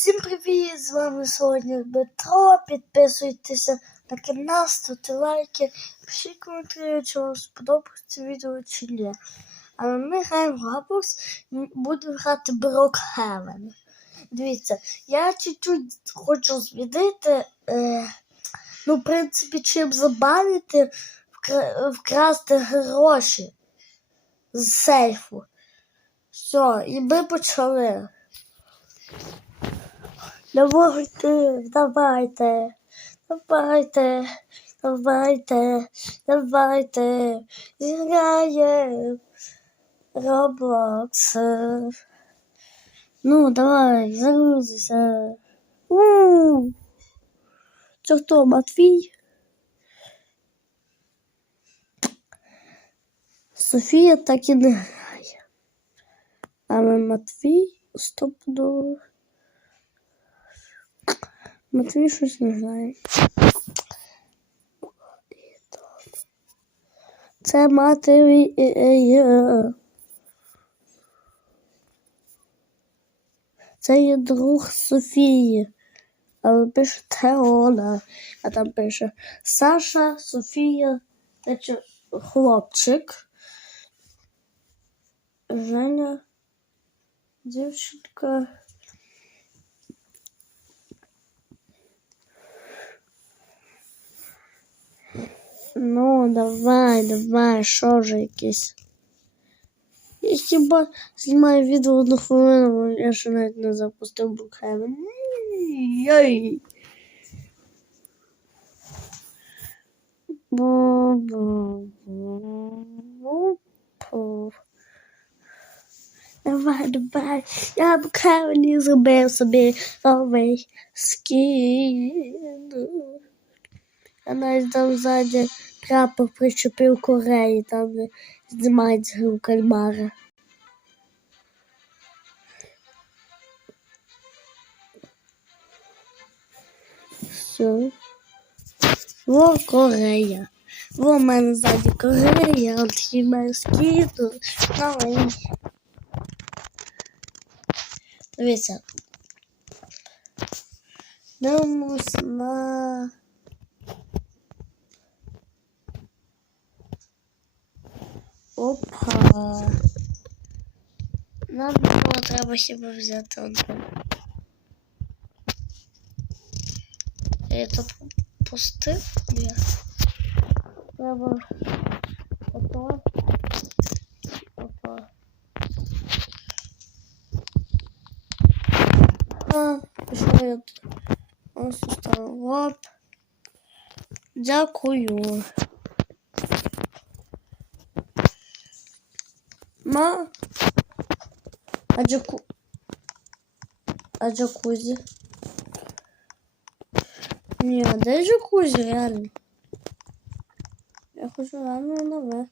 Всім привіт! З вами сьогодні Дмитро. Підписуйтеся на канал, ставте лайки, пишіть коментарі, чи вам сподобається відео чи ні. А ми граємо в Roblox, м, будемо грати Brookhaven. Дивіться, я чуть-чуть хочу змінити. Е, ну, в принципі, чим забанити, вкра- вкрасти гроші з сейфу. Все, і ми почали. Давайте, давайте, давайте, давайте, давайте, зіграємо Roblox. Ну, давай, загрузися. У. Це хто, Матвій? Софія так і не грає. Але Матвій стопудово. Матвій щось не знає. Це матері. Це є друг Софії. Але пише Теона. А там пише Саша, Софія, це хлопчик. Женя, дівчинка. Ну, давай, давай, що вже якесь. Я хіба знімаю відео одну хвилину, я ще навіть не запустив Brookhaven. Йой. Давай, давай, я б Кевіні зробив собі новий скін. Я навіть там ззаді прапор причепив Кореї, там де знімають гру кальмара. Все. Во Корея. Во в мене ззаді Корея, от хіба скіту. Давай. Дивіться. Дивимось на... Опа. Нам було треба хіба взяти одну. Я це пустив? Ні. Треба. Опа. А, що я тут? Ось став. Оп. Дякую. Ма. А джаку... А джакузі? Ні, а де джакузі, реально? Я хочу реально наверх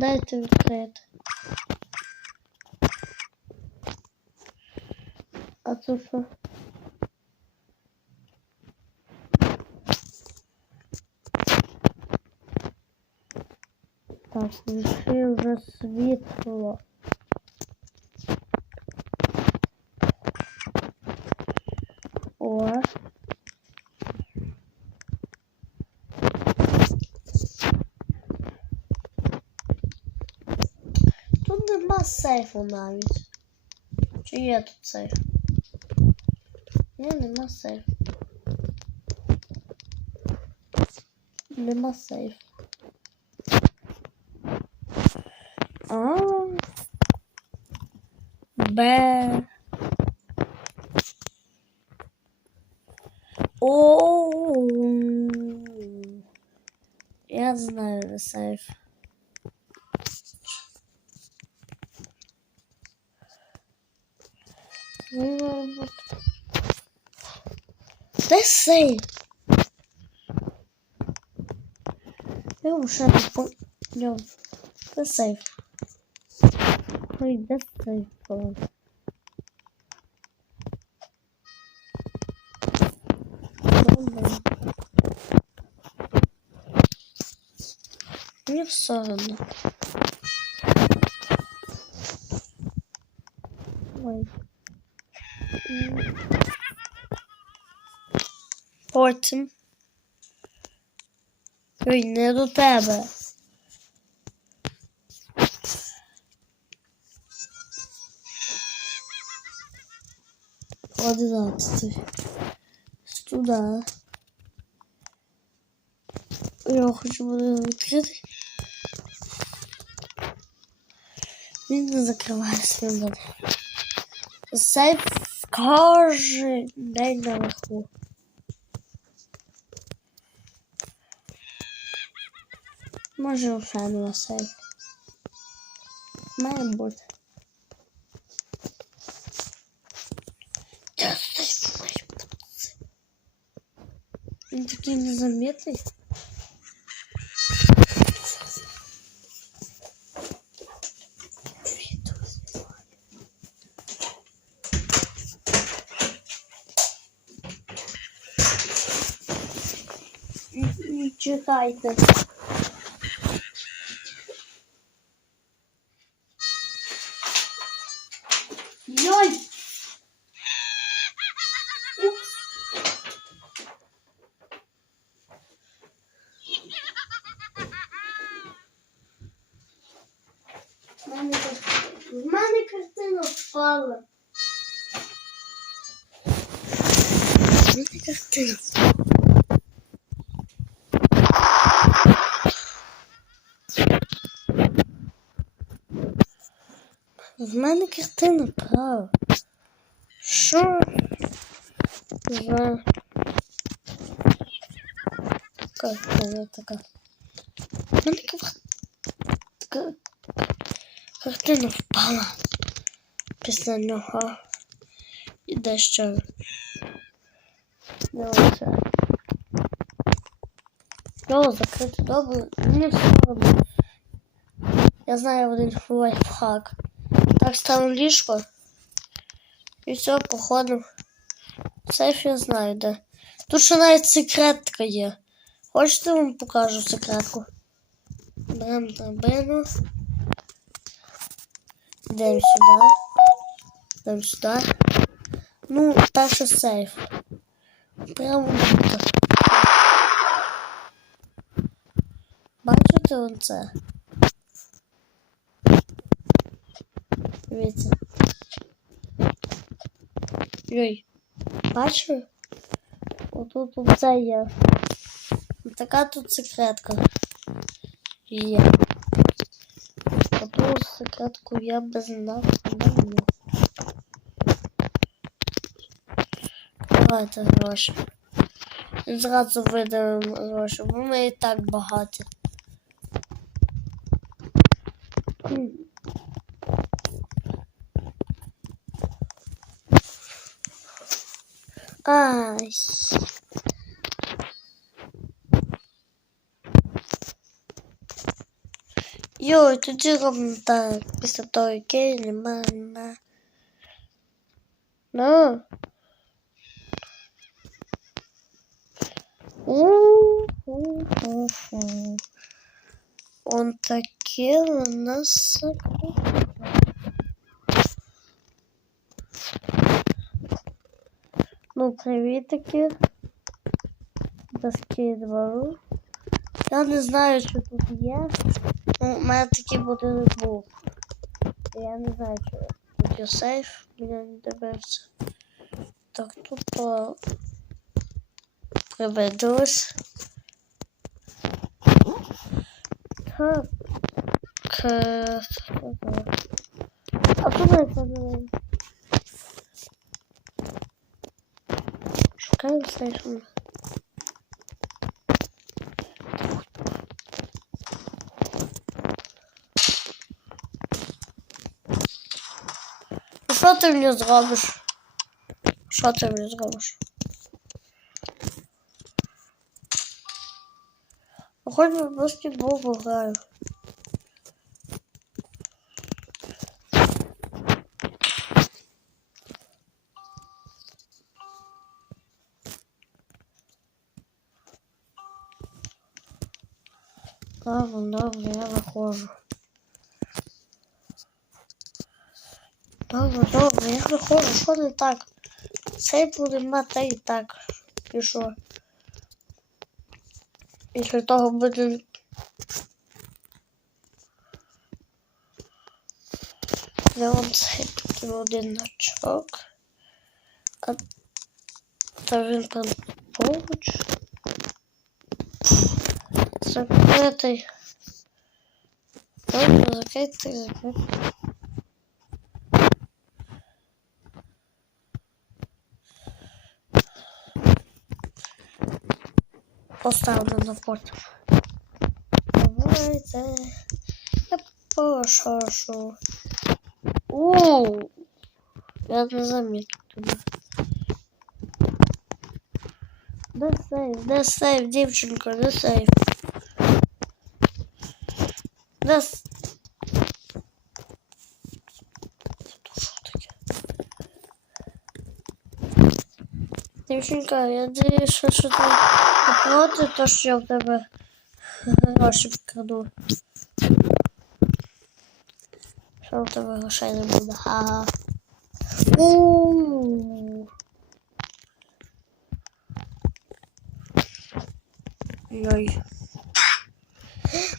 Дайте відкрити. А це що? Так, включи вже світло. Нема сейфу навіть. Чи є тут сейф? Ні, нема сейфу. Нема сейфу. А. Б. О. Я знаю сейф. Де сей? Я вже не поняв. Де сейф? Ой, де сейф? Мені все одно. Ой. Потім. Ой, не до тебе. Одинадцятий. Сюда. Я хочу буде відкрити. Він не закриває свій. Сейф кожен день наверху. Може на сейф. Має бути. Він такий незаметний. Відео мене. В мене картина впала. Що за картина така? В мене кар- така картина впала після нього. І дещо не оце. Його закрити добре. Мені одно. Я знаю один лайфхак. Так ставим ліжко. І все, походу. Сейф я знаю, де. Тут ще навіть секретка є. Хочете вам покажу секретку? Беремо драбину. Йдемо сюди. Йдемо сюди. Ну, перше сейф. Прямо тут. Бачите оце? Дивіться. Ой, бачу? Отут оце є. Така тут секретка є. Оту секретку я без знав не можу. Давайте гроші. І Зразу видаємо гроші, бо ми і так багаті. Ай. Йой, тоді робимо так. Після того кейлі мене. Ну. У-ху-ху-ху. Он таке у нас. Ну, привітики. Доски двору. Я не знаю, що тут є. Ну, у мене такий будинок був. Я не знаю, що тут є сейф, мене не дивився. Так, тут то приведусь. Так. К... А тут не подивимось. Шукаю сейф. Ну, Що ти мені зробиш? Хоч би в баскетбол пограю. Добре, ну, добре, ну, я виходжу. Добре, ну, добре, я виходжу, що не так? Цей буде мати і так пішов. Після того буде. Я вам тут один значок. А та він там поруч. Закритий. Добре, закритий, закритий. Поставлю на потім. Давайте. Я пошашу. Оу! Я не замітив тебе. Де сейф? Де сейф, дівчинко, де сейф? Де с... Це що таке? Дівчинка, я дивлюся, що, що ти проти, то що я в тебе гроші вкраду. Що в тебе грошей не буде? Ага. Ууу. Йой.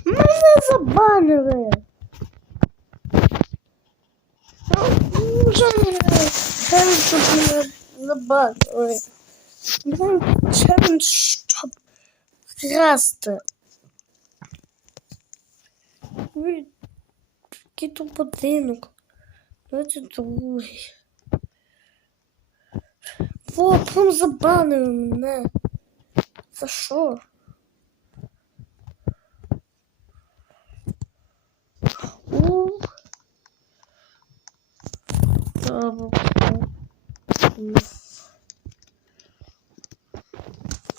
Мене забанили. Вже не забанили. Челендж, Ви який тут будинок. Давайте другий. Во, прям забанили мене. За що? Ух. Добре.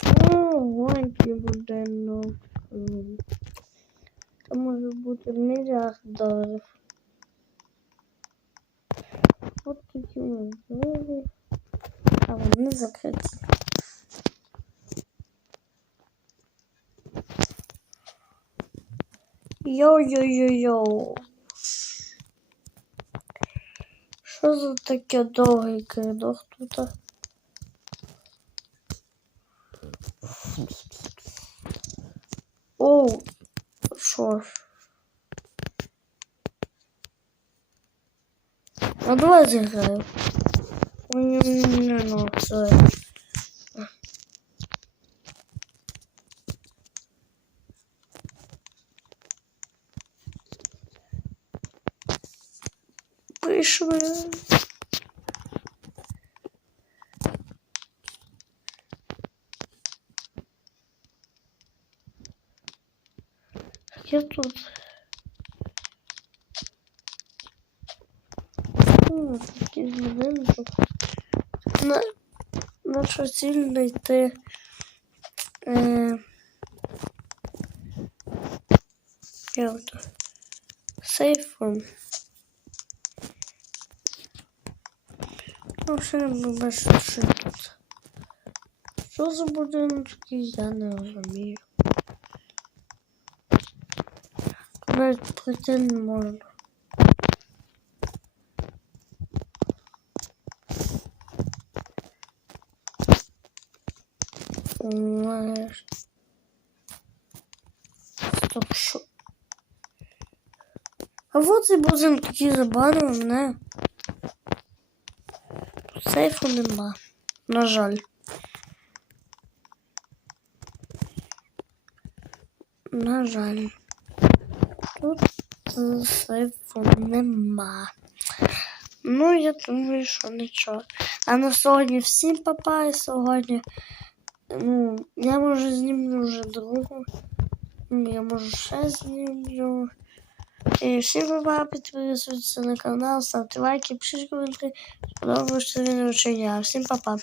О, маленький будинок. Це може бути мільярд доларів. От такі можливі. А вони закриті. Йо-йо-йо-йо. Що за таке довгий коридор тут? Оу, що ж. А давай зіграю. Не, ну, це. Прийшли. Я тут. На, наша ціль знайти е, як то, сейфом. Ну, ще не бачу, що тут. Що за будинок такий, я не розумію. Навіть пройти не можна. Стоп, що? А вот будинок такий забанив мене. Тут сейфу нема. На жаль. На жаль. Тут е, сейфу нема. Ну, я думаю, що нічого. А на сьогодні всім папа і сьогодні. Ну, я може знімлю вже другу. Ну, Я може ще знімлю. І всім папа, підписуйтесь на канал, ставте лайки, пишіть коментарі. Сподобалося відео чи ні. Всім папа.